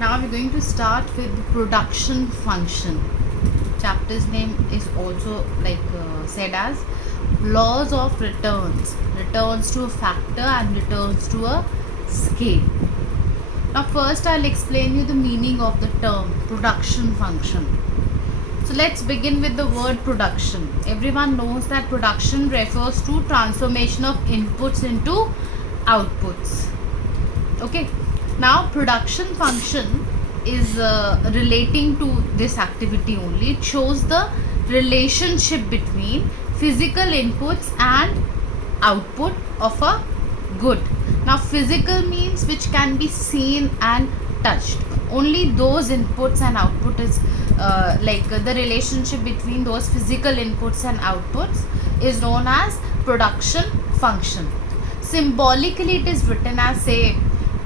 Now we're going to start with the production function. Chapter's name is also said as laws of returns, returns to a factor and returns to a scale. Now first I'll explain you the meaning of the term production function. So let's begin with the word production. Everyone knows that production refers to transformation of inputs into outputs. Okay. Now production function is relating to this activity only. It shows the relationship between physical inputs and output of a good. Now physical means which can be seen and touched. Only those inputs and output is the relationship between those physical inputs and outputs is known as production function. Symbolically it is written as, say,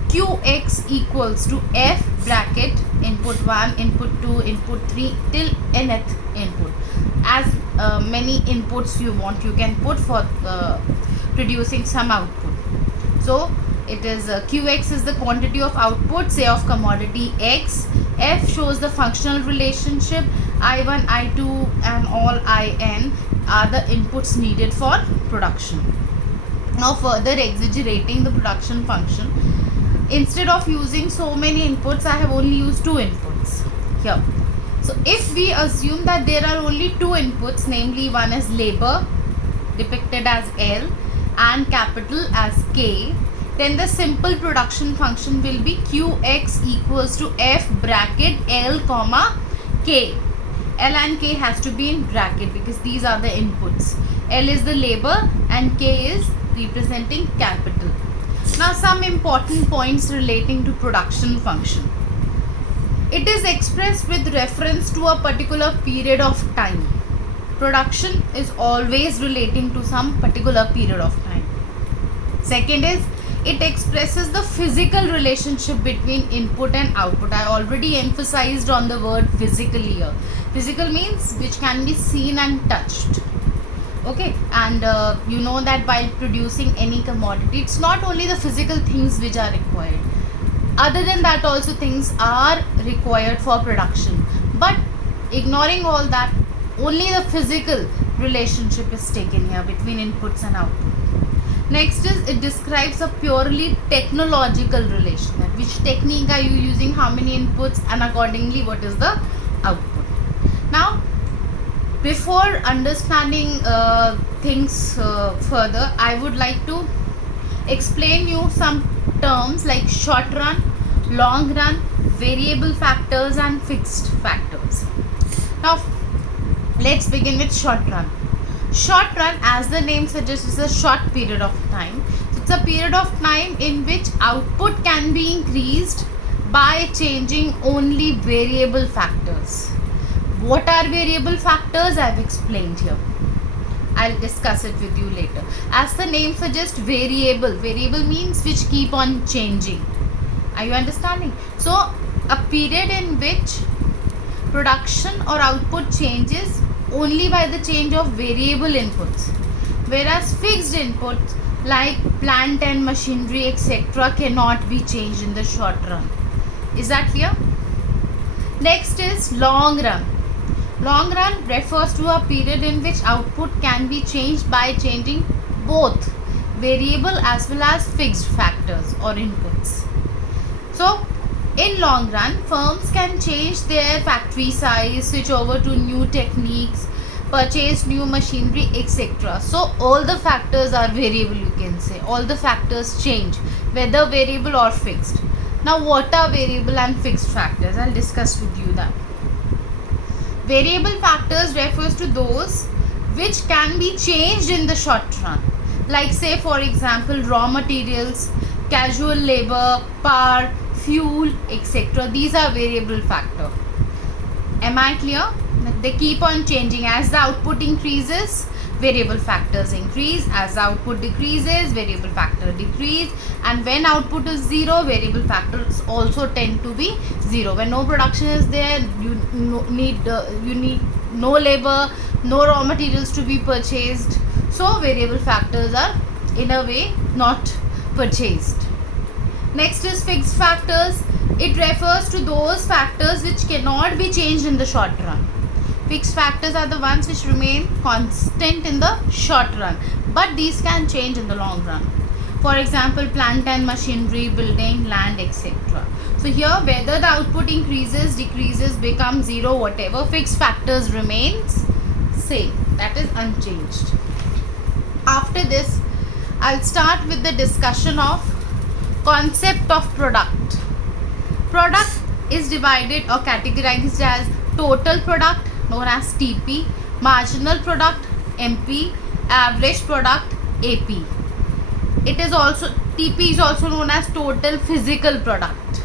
Qx equals to F bracket input 1, input 2, input 3 till nth input. As many inputs you want, you can put for producing some output. So it is Qx is the quantity of output, say, of commodity X. F shows the functional relationship. I1, I2 and all In are the inputs needed for production. Now further exaggerating the production function, instead of using so many inputs, I have only used two inputs here. So if we assume that there are only two inputs, namely one is labor depicted as L and capital as K, then the simple production function will be Qx equals to F bracket L comma K. L and K has to be in bracket because these are the inputs. L is the labor and K is representing capital. Now some important points relating to production function. It is expressed with reference to a particular period of time. Production is always relating to some particular period of time. Second is, it expresses the physical relationship between input and output. I already emphasized on the word physical here. Physical means which can be seen and touched. Okay, and you know that while producing any commodity, it's not only the physical things which are required. Other than that also things are required for production. But ignoring all that, only the physical relationship is taken here between inputs and output. Next is, it describes a purely technological relation. Which technique are you using, how many inputs, and accordingly what is the output. Now before understanding things further, I would like to explain you some terms like short run, long run, variable factors and fixed factors. Now let's begin with short run. Short run, as the name suggests, is a short period of time. So it's a period of time in which output can be increased by changing only variable factors. What are variable factors? I have explained here. I'll discuss it with you later. As the name suggests, variable. Variable means which keep on changing. Are you understanding? So a period in which production or output changes only by the change of variable inputs, whereas fixed inputs like plant and machinery etc. cannot be changed in the short run. Is that clear? Next is long run. Long run refers to a period in which output can be changed by changing both variable as well as fixed factors or inputs. So in long run, firms can change their factory size, switch over to new techniques, purchase new machinery etc. So all the factors are variable, you can say. All the factors change, whether variable or fixed. Now what are variable and fixed factors? I'll discuss with you that. Variable factors refers to those which can be changed in the short run. Like, say, for example, raw materials, casual labor, power, fuel, etc. These are variable factor. Am I clear? They keep on changing. As the output increases, variable factors increase. As the output decreases, variable factor decrease. And when output is zero, variable factors also tend to be zero. When no production is there, you need no labor, no raw materials to be purchased. So variable factors are in a way not purchased. Next is fixed factors. It refers to those factors which cannot be changed in the short run. Fixed factors are the ones which remain constant in the short run, but these can change in the long run. For example, plant and machinery, building, land, etc. So here, whether the output increases, decreases, becomes zero, whatever, fixed factors remains same. That is unchanged. After this, I'll start with the discussion of concept of product. Product is divided or categorized as total product, known as TP, marginal product, MP, average product, AP. It is also, TP is also known as total physical product.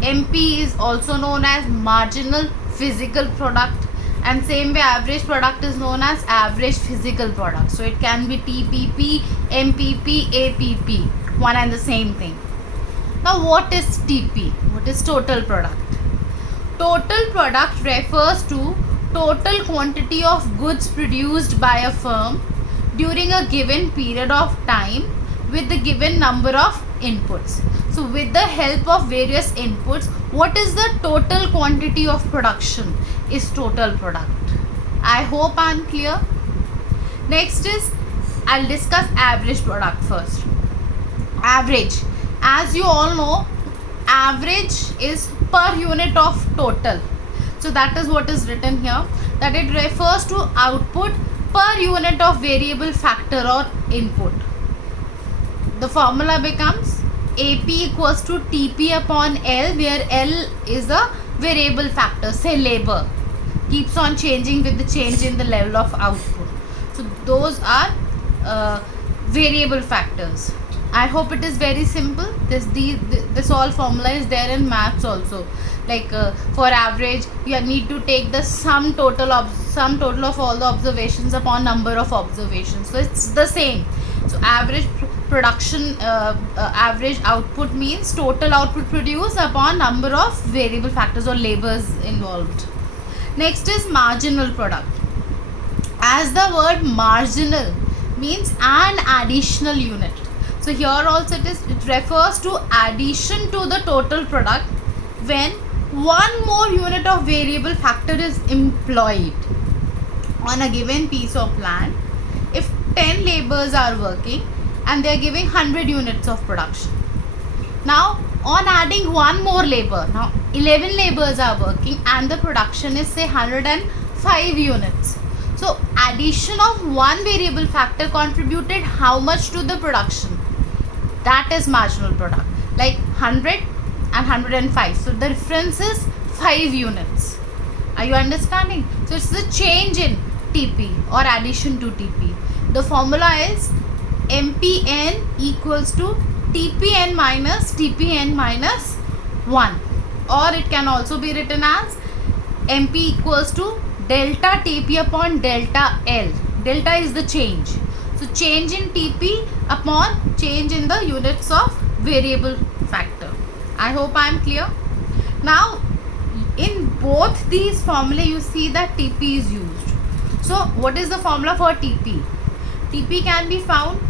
MP is also known as marginal physical product, and same way average product is known as average physical product. So it can be TPP, MPP, APP, one and the same thing. Now what is TP? What is total product? Total product refers to total quantity of goods produced by a firm during a given period of time with the given number of inputs. So with the help of various inputs, what is the total quantity of production is total product. I hope I am clear. Next is, I'll discuss average product first. Average, as you all know, average is per unit of total. So that is what is written here, that it refers to output per unit of variable factor or input. The formula becomes AP equals to TP upon L, where L is a variable factor, say labor, keeps on changing with the change in the level of output. So those are variable factors. I hope it is very simple. This all formula is there in maths also. Like for average, you need to take the sum total of all the observations upon number of observations. So it's the same. So average production, average output means total output produced upon number of variable factors or labors involved. Next is marginal product. As the word marginal means an additional unit. So here also it refers to addition to the total product when one more unit of variable factor is employed on a given piece of land. If 10 laborers are working and they are giving 100 units of production. Now on adding one more labor, now 11 laborers are working and the production is say 105 units. So addition of one variable factor contributed how much to the production? That is marginal product, like 100 and 105. So the difference is 5 units. Are you understanding? So it's the change in TP or addition to TP. The formula is MPN equals to TPN minus 1, or it can also be written as MP equals to delta TP upon delta L. Delta is the change. So change in TP upon change in the units of variable factor. I hope I am clear. Now in both these formulae you see that TP is used. So what is the formula for TP? TP can be found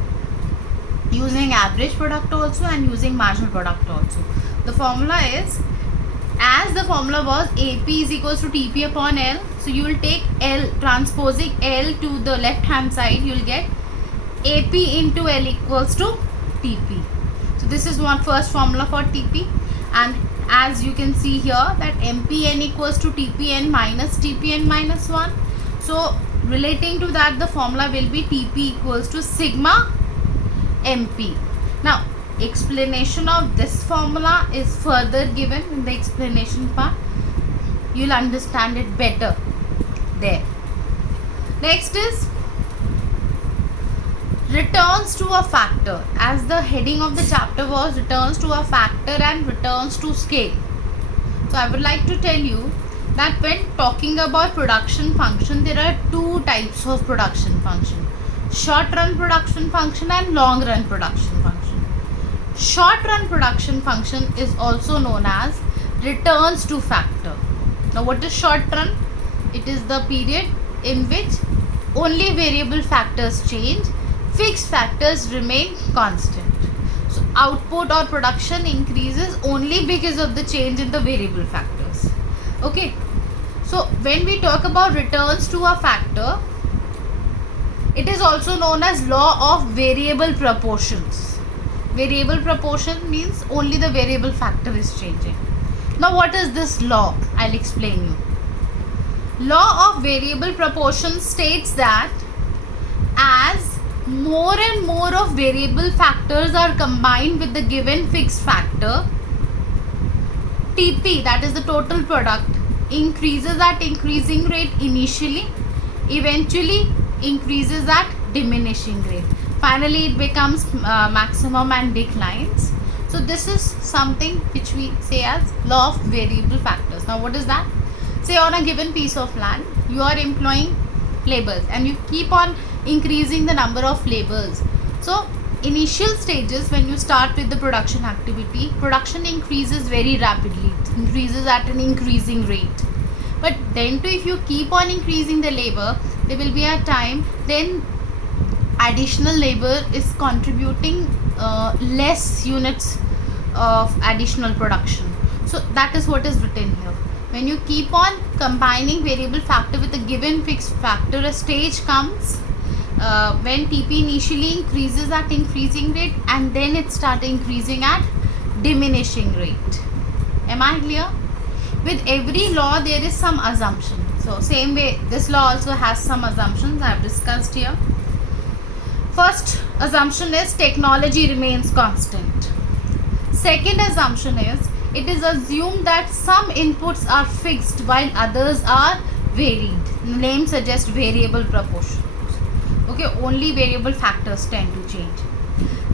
using average product also and using marginal product also. The formula is, as the formula was AP is equals to TP upon L, so you will take L, transposing L to the left hand side, you will get AP into L equals to TP. So this is one first formula for TP, and as you can see here that MPN equals to TPN minus 1. So relating to that, the formula will be TP equals to sigma MP. Now explanation of this formula is further given in the explanation part. You'll understand it better there. Next is returns to a factor. As the heading of the chapter was returns to a factor and returns to scale. So I would like to tell you that when talking about production function, there are two types of production function: short run production function and long run production function. Short run production function is also known as returns to factor. Now what is short run? It is the period in which only variable factors change, fixed factors remain constant. So output or production increases only because of the change in the variable factors. Okay, so when we talk about returns to a factor, it is also known as law of variable proportions. Variable proportion means only the variable factor is changing. Now what is this law? I'll explain you. Law of variable proportion states that as more and more of variable factors are combined with the given fixed factor, TP, that is the total product, increases at increasing rate initially, eventually increases at diminishing rate. Finally, it becomes maximum and declines. So this is something which we say as law of variable factors. Now what is that? Say on a given piece of land, you are employing laborers and you keep on increasing the number of laborers. So initial stages, when you start with the production activity, production increases very rapidly. It increases at an increasing rate. But then too, if you keep on increasing the labor, there will be a time then additional labor is contributing less units of additional production. So that is what is written here. When you keep on combining variable factor with a given fixed factor, a stage comes when TP initially increases at increasing rate and then it starts increasing at diminishing rate. Am I clear? With every law there is some assumption. So same way this law also has some assumptions I have discussed here. First assumption is technology remains constant. Second assumption is it is assumed that some inputs are fixed while others are varied. The name suggests variable proportions. Okay, only variable factors tend to change.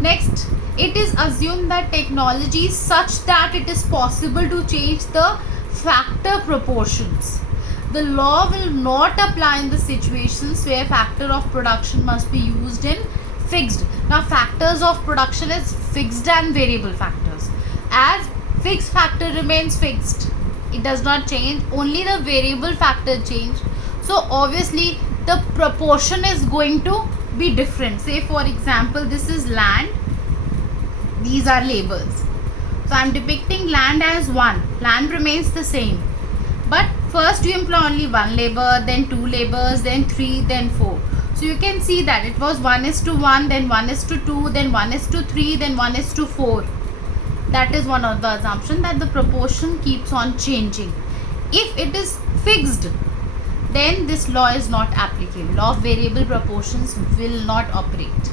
Next, it is assumed that technology is such that it is possible to change the factor proportions. The law will not apply in the situations where factor of production must be used in fixed. Now factors of production is fixed and variable factors. As fixed factor remains fixed, it does not change, only the variable factor change. So obviously the proportion is going to be different. Say for example, this is land, these are labors. So I am depicting land as 1. Land remains the same. But first you employ only 1 labor, then 2 labors, then 3, then 4. So you can see that it was 1:1, then 1:2, then 1:3, then 1:4. That is one of the assumptions, that the proportion keeps on changing. If it is fixed, then this law is not applicable. Law of variable proportions will not operate.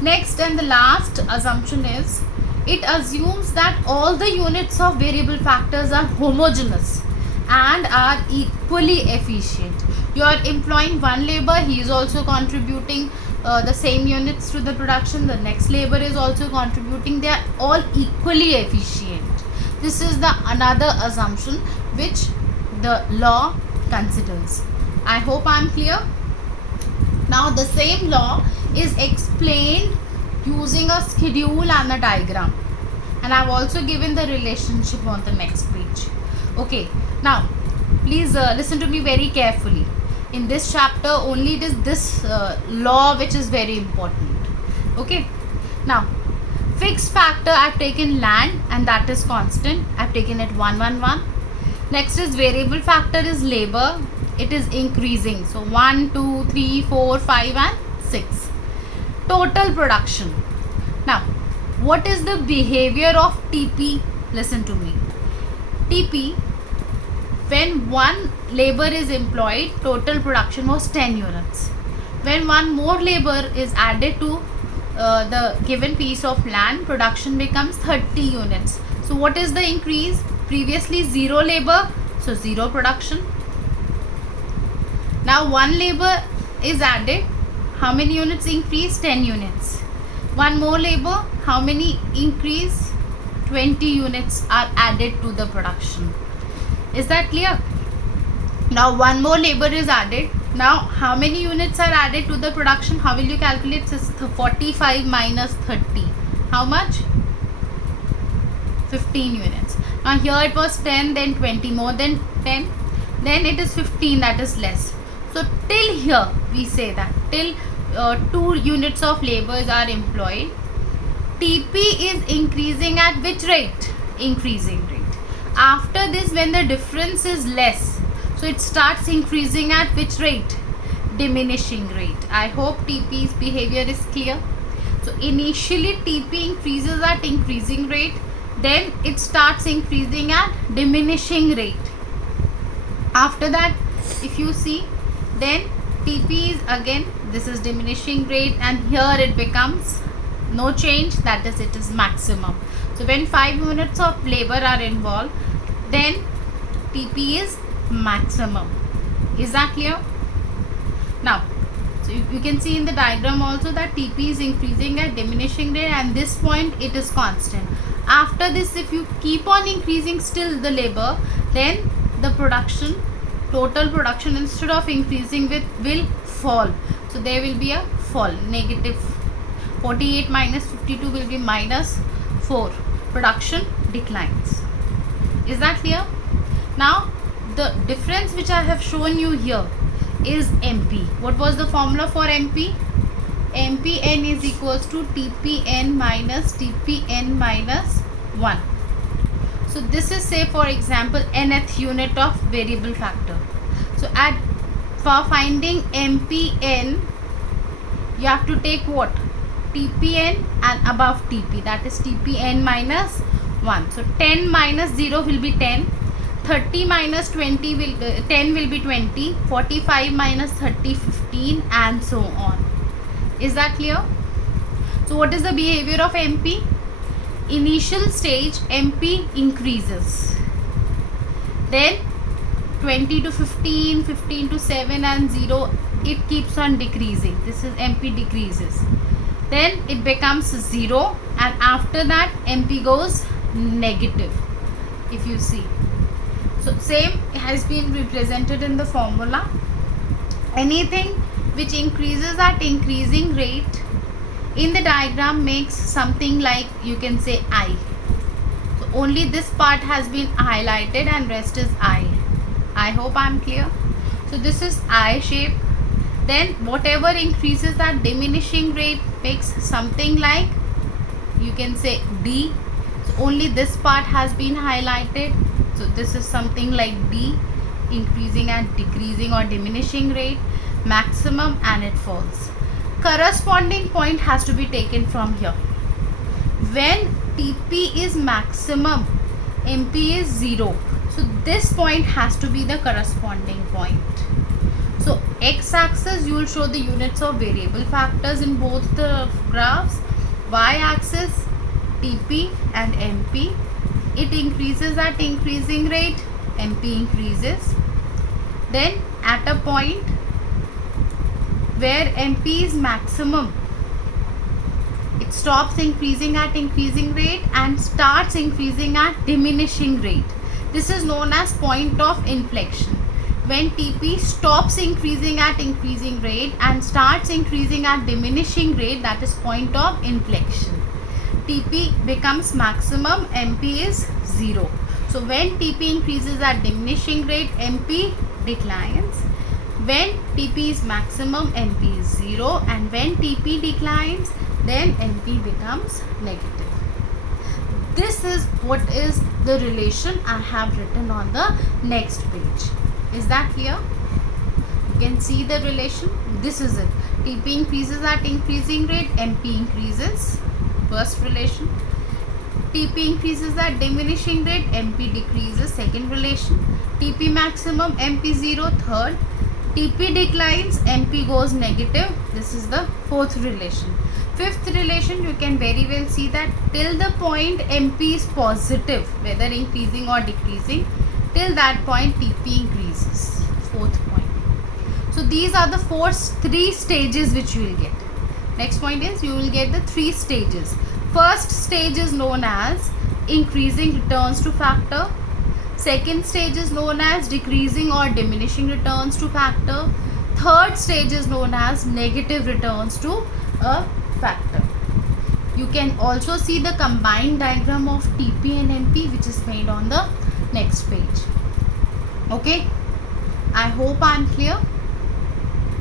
Next and the last assumption is it assumes that all the units of variable factors are homogeneous and are equally efficient. You are employing 1 labor, he is also contributing the same units to the production. The next labor is also contributing. They are all equally efficient. This is the another assumption which the law considers. I hope I am clear. Now the same law is explained using a schedule and a diagram, and I have also given the relationship on the next page. Okay, now please listen to me very carefully. In this chapter only it is this law which is very important. Okay, now fixed factor I have taken land and that is constant. I have taken it 111. Next is variable factor is labor. It is increasing. So 1, 2, 3, 4, 5 and 6. Total production. Now what is the behavior of TP? Listen to me. TP, when 1 labor is employed, total production was 10 units. When 1 more labor is added to the given piece of land, production becomes 30 units. So what is the increase? Previously 0 labor, so 0 production. Now 1 labor is added. How many units increase? 10 units. 1 more labor, how many increase? 20 units are added to the production. Is that clear? Now 1 more labor is added. Now how many units are added to the production? How will you calculate? It's 45 minus 30. How much? 15 units. Now here it was 10, then 20, more than 10. Then it is 15, that is less. So till here we say that till 2 units of labors are employed, TP is increasing at which rate? Increasing rate. After this, when the difference is less, so it starts increasing at which rate? Diminishing rate. I hope TP's behavior is clear. So initially TP increases at increasing rate, then it starts increasing at diminishing rate. After that, if you see, then TP is again, this is diminishing rate, and here it becomes no change, that is, it is maximum. So when 5 units of labor are involved, then TP is maximum. Is that clear? Now, so you can see in the diagram also that TP is increasing at diminishing rate, and this point it is constant. After this, if you keep on increasing still the labor, then the production, total production, instead of increasing with, will fall. So there will be a fall, negative 48 minus 52 will be minus 4. Production declines. Is that clear? Now the difference which I have shown you here is MP. What was the formula for MP? MPN is equals to TPN minus TPN minus 1. So this is, say for example, nth unit of variable factor. So for finding MPN, you have to take what? TPN and above TP, that is TPN minus 1. So 10 minus 0 will be 10. 30 minus 20 will 10 will be 20. 45 minus 30, 15, and so on. Is that clear? So what is the behavior of MP? Initial stage MP increases, then 20 to 15, 15 to 7 and 0, it keeps on decreasing. This is MP decreases, then it becomes 0, and after that MP goes negative, if you see. So same has been represented in the formula. Anything which increases at increasing rate in the diagram makes something like, you can say, I. So only this part has been highlighted and rest is I. I hope I am clear. So this is I shape. Then whatever increases at diminishing rate makes something like, you can say, D. So only this part has been highlighted. So this is something like D, increasing at decreasing or diminishing rate, maximum, and it falls. Corresponding point has to be taken from here. When TP is maximum, MP is 0. So this point has to be the corresponding point. So x-axis, you will show the units of variable factors in both the graphs. Y-axis, TP and MP. It increases at increasing rate, MP increases. Then at a point where MP is maximum, it stops increasing at increasing rate and starts increasing at diminishing rate. This is known as point of inflection. When TP stops increasing at increasing rate and starts increasing at diminishing rate, that is point of inflection. TP becomes maximum, MP is 0. So when TP increases at diminishing rate, MP declines. When TP is maximum, MP is 0, and when TP declines, then MP becomes negative. This is what is the relation I have written on the next page. Is that clear? You can see the relation. This is it. TP increases at increasing rate, MP increases. First relation. TP increases at diminishing rate, MP decreases. Second relation. TP maximum, MP 0. Third. TP declines, MP goes negative. This is the fourth relation. Fifth relation, you can very well see that till the point MP is positive, whether increasing or decreasing, till that point TP increases. Fourth point. So these are the three stages which you will get. Next point is, you will get the 3 stages. First stage is known as increasing returns to factor. Second stage is known as decreasing or diminishing returns to factor. Third stage is known as negative returns to a factor. You can also see the combined diagram of TP and MP, which is made on the next page. Okay, I hope I am clear.